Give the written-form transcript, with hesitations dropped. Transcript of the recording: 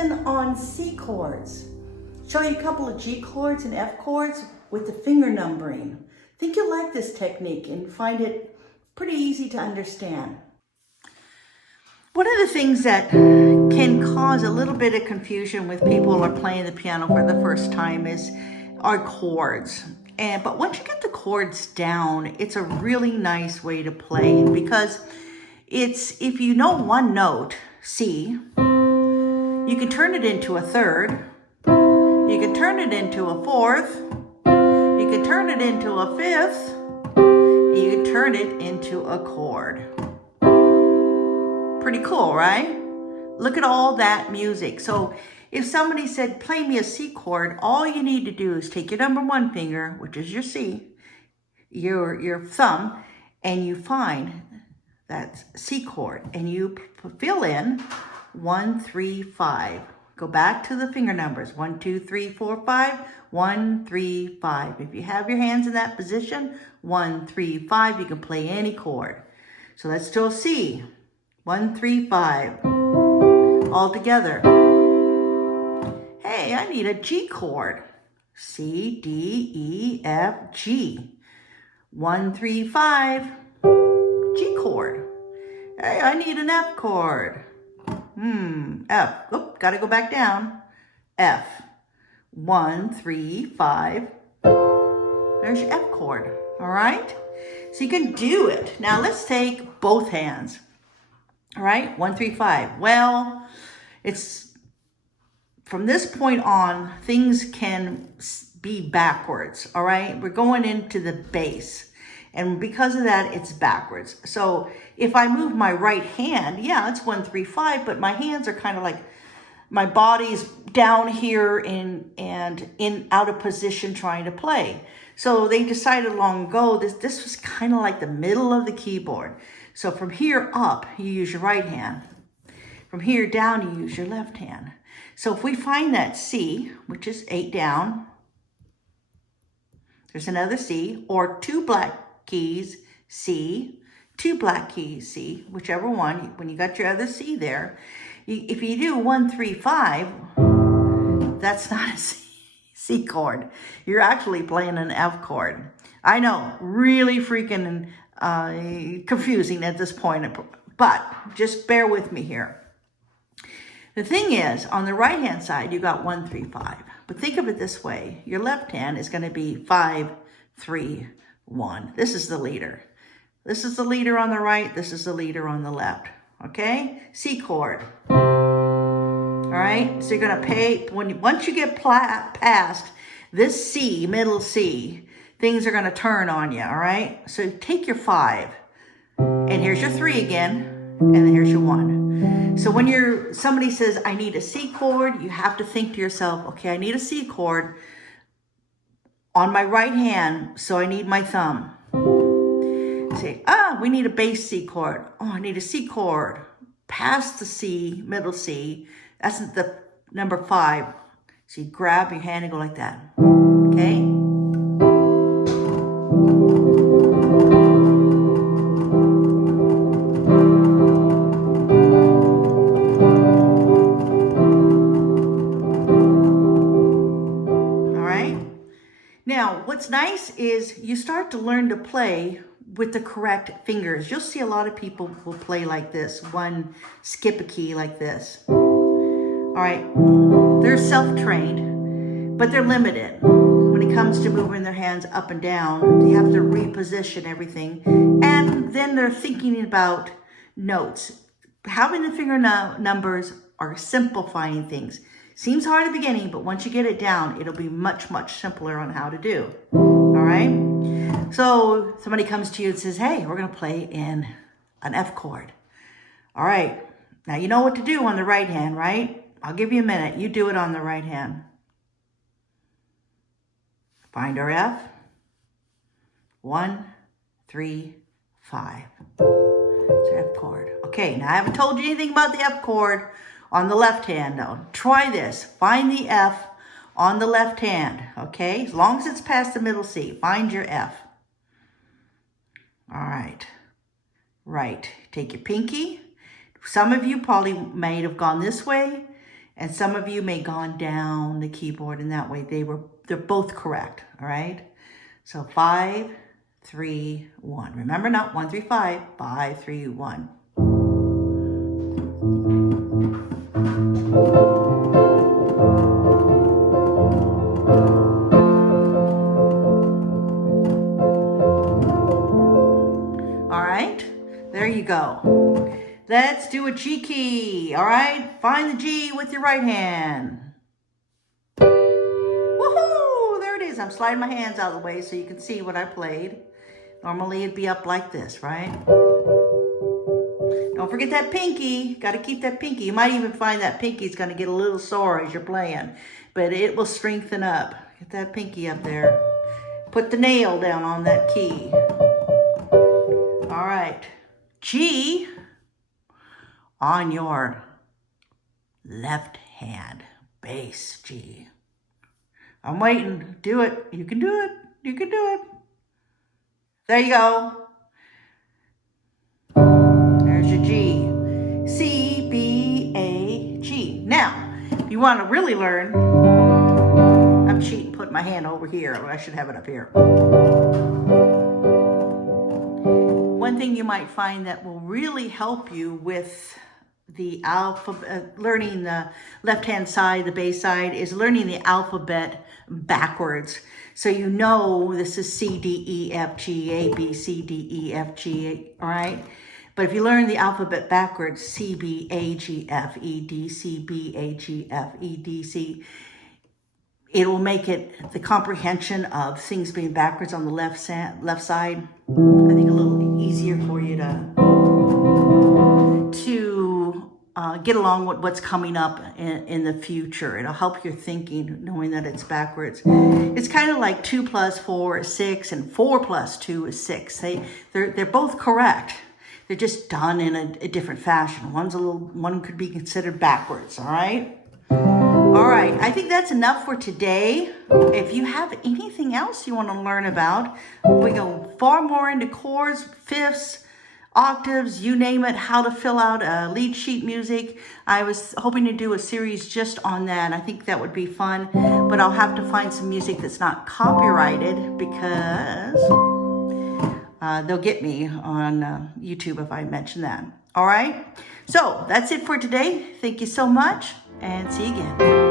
lesson on C chords. Show you a couple of G chords and F chords with the finger numbering. Think you'll like this technique and find it pretty easy to understand. One of the things that can cause a little bit of confusion with people who are playing the piano for the first time are chords. But once you get the chords down, it's a really nice way to play, because if you know one note, C, you can turn it into a third, you can turn it into a fourth, you can turn it into a fifth, you can turn it into a chord. Pretty cool, right? Look at all that music. So if somebody said, play me a C chord, all you need to do is take your number one finger, which is your C, your thumb, and you find that C chord, and you fill in 1, 3, 5. Go back to the finger numbers, 1, 2, 3, 4, 5, 1, 3, 5. If you have your hands in that position, 1, 3, 5, you can play any chord. So let's do a C, 1, 3, 5, all together. Hey, I need a G chord. C, D, E, F, G. 1, 3, 5, G chord. Hey, I need an F chord. F. Oop, gotta go back down. F. 1, 3, 5. There's your F chord. All right? So you can do it. Now let's take both hands. All right? 1, 3, 5. Well, it's from this point on, things can be backwards. All right? We're going into the bass. And because of that, it's backwards. So if I move my right hand, yeah, it's 1, 3, 5, but my hands are kind of like, my body's down here and in out of position trying to play. So they decided long ago, this was kind of like the middle of the keyboard. So from here up, you use your right hand. From here down, you use your left hand. So if we find that C, which is 8 down, there's another C, or 2 black keys, C, 2 black keys, C, whichever one, when you got your other C there. If you do 1, 3, 5, that's not a C chord. You're actually playing an F chord. I know, really freaking confusing at this point, but just bear with me here. The thing is, on the right-hand side, you got 1, 3, 5. But think of it this way. Your left hand is going to be 5, 3, 1. This is the leader. This is the leader on the right. This is the leader on the left. Okay? C chord. All right? So you're going to pay, once you get past this C, middle C, things are going to turn on you. All right? So take your 5. And here's your 3 again. And then here's your 1. So when somebody says, I need a C chord, you have to think to yourself, okay, I need a C chord on my right hand, so I need my thumb. Say, we need a bass C chord. Oh, I need a C chord. Past the C, middle C, that's the number 5. So you grab your hand and go like that. Okay? Now, what's nice is you start to learn to play with the correct fingers. You'll see a lot of people will play like this. One, skip a key like this. All right, they're self-trained, but they're limited. When it comes to moving their hands up and down, they have to reposition everything. And then they're thinking about notes. Having the finger numbers are simplifying things. Seems hard at the beginning, but once you get it down, it'll be much, much simpler on how to do. All right? So somebody comes to you and says, hey, we're going to play in an F chord. All right. Now you know what to do on the right hand, right? I'll give you a minute. You do it on the right hand. Find our F. 1, 3, 5. It's an F chord. Okay, now I haven't told you anything about the F chord on the left hand. Now try this. Find the F on the left hand, okay? As long as it's past the middle C, find your F. All right. Right. Take your pinky. Some of you probably might have gone this way, And some of you may gone down the keyboard, and that way they're both correct, all right? So 5, 3, 1. Remember, not 1, 3, 5. 5, 3, 1. All right, there you go. Let's do a G key, all right? Find the G with your right hand. Woohoo! There it is. I'm sliding my hands out of the way so you can see what I played. Normally it'd be up like this, right? Don't forget that pinky. Got to keep that pinky. You might even find that pinky's going to get a little sore as you're playing, but it will strengthen up. Get that pinky up there. Put the nail down on that key. All right. G on your left hand. Bass G. I'm waiting. Do it. You can do it. You can do it. There you go. There's your G. C, B, A, G. Now, if you want to really learn, I'm cheating, putting my hand over here. I should have it up here. One thing you might find that will really help you with the alphabet, learning the left-hand side, the bass side, is learning the alphabet backwards. So you know this is C, D, E, F, G, A, B, C, D, E, F, G, all right? But if you learn the alphabet backwards, C, B, A, G, F, E, D, C, B, A, G, F, E, D, C, it will make it the comprehension of things being backwards on the left side, I think a little easier for you to get along with what's coming up in the future. It'll help your thinking, knowing that it's backwards. It's kind of like 2 plus 4 is 6, and 4 plus 2 is 6. They're both correct. They're just done in a different fashion. One could be considered backwards, all right? All right, I think that's enough for today. If you have anything else you want to learn about, we go far more into chords, fifths, octaves, you name it, how to fill out a lead sheet music. I was hoping to do a series just on that. I think that would be fun, but I'll have to find some music that's not copyrighted because they'll get me on YouTube if I mention that. All right, so that's it for today. Thank you so much, and see you again.